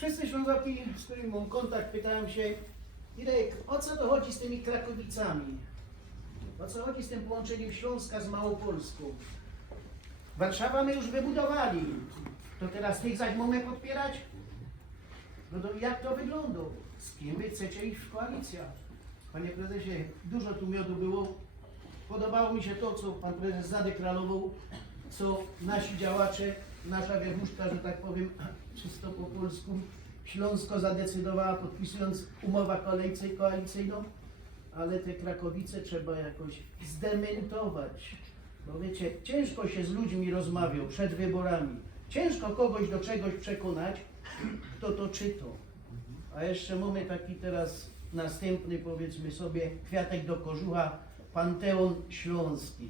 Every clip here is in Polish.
Wszyscy Ślązoki, z którymi mam kontakt, pytają się, Irek, o co to chodzi z tymi Krakowicami? O co chodzi z tym połączeniem Śląska z Małopolską? Warszawę my już wybudowali. To teraz tych zaś mamy podpierać? No to jak to wygląda? Z kim wy chcecie iść w koalicję? Panie prezesie, dużo tu miodu było. Podobało mi się to, co pan prezes zadeklarował, co nasi działacze, nasza wierchuszka, że tak powiem, czysto po polsku, Śląsko zadecydowała, podpisując umowę koalicyjną, ale te Krakowice trzeba jakoś zdementować. Bo wiecie, ciężko się z ludźmi rozmawiał przed wyborami. Ciężko kogoś do czegoś przekonać, kto to czyta. A jeszcze mamy taki teraz następny, powiedzmy sobie, kwiatek do kożucha, Panteon Śląski.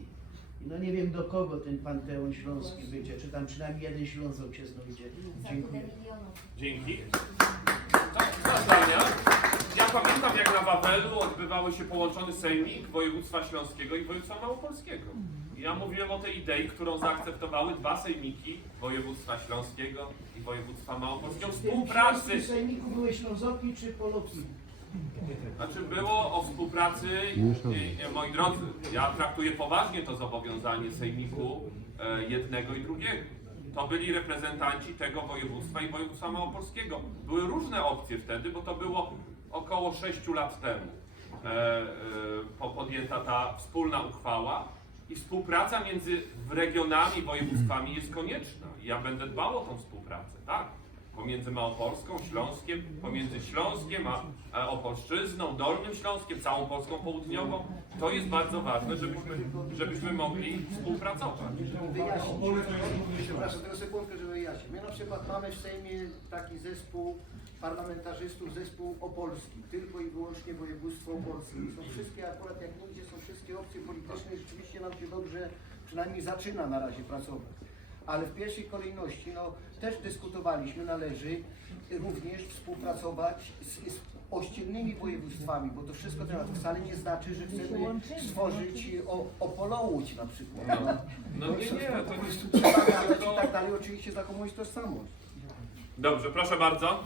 I no nie wiem do kogo ten Panteon Śląski będzie, czy tam przynajmniej jeden Ślązok się znajdzie. Dziękuję. Dzięki. Dwa zdania. Ja pamiętam, jak na Wawelu odbywały się połączony sejmik województwa śląskiego i województwa małopolskiego. Ja mówiłem o tej idei, którą zaakceptowały dwa sejmiki województwa śląskiego i województwa małopolskiego. Współpracy. W sejmiku były Ślązoki czy Poloki? Znaczy było o współpracy, moi drodzy, ja traktuję poważnie to zobowiązanie sejmiku jednego i drugiego. To byli reprezentanci tego województwa i województwa małopolskiego. Były różne opcje wtedy, bo to było około 6 lat temu podjęta ta wspólna uchwała i współpraca między regionami i województwami jest konieczna. I ja będę dbał o tą współpracę, tak? Pomiędzy Małopolską, Śląskiem, pomiędzy Śląskiem a Opolszczyzną, Dolnym Śląskiem, całą Polską Południową. To jest bardzo ważne, żebyśmy mogli współpracować. Przepraszam, tylko sekundkę, żeby wyjaśnić. My na przykład mamy w Sejmie taki zespół parlamentarzystów, zespół opolski, tylko i wyłącznie województwo opolskie. Są wszystkie, akurat jak nigdzie, są wszystkie opcje polityczne i rzeczywiście nam się dobrze, przynajmniej zaczyna na razie pracować. Ale w pierwszej kolejności, no, też dyskutowaliśmy, należy również współpracować z ościennymi województwami, bo to wszystko to wcale nie znaczy, że chcemy stworzyć Opolałódź na przykład. No nie, to Trzeba i tak dalej, oczywiście zachować tożsamość. Dobrze, proszę bardzo.